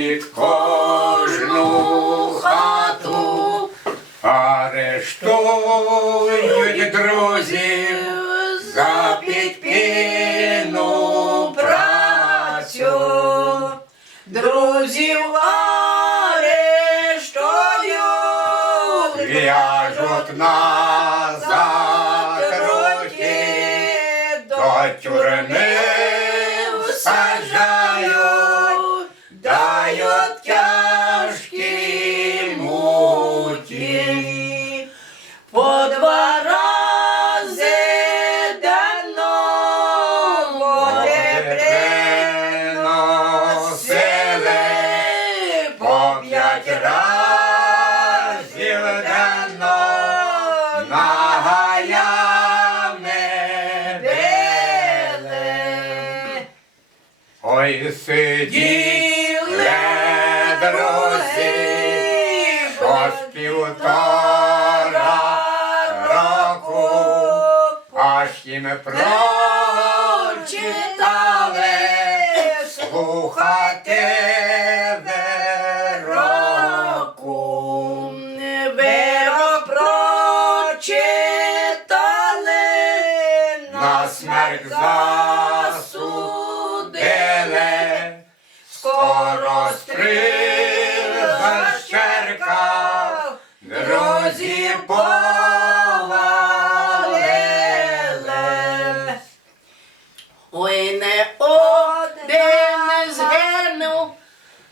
під кожну хату арештують друзів за підпільну працю. Друзів арештують, В'яжуть назад руки, до тюрми п'ять разів денно нагаями били. Ой, сиділи друзі, що з півтора року, аж їм прочитали смерть засудили, скоро стріл защеркав, друзі повалили. Ой, не один згинув,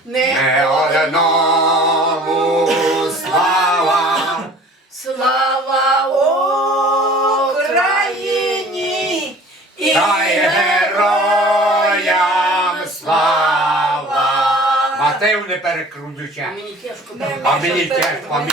не Не одному слава, слава Матею не тяжко. А мені тяжко, а мені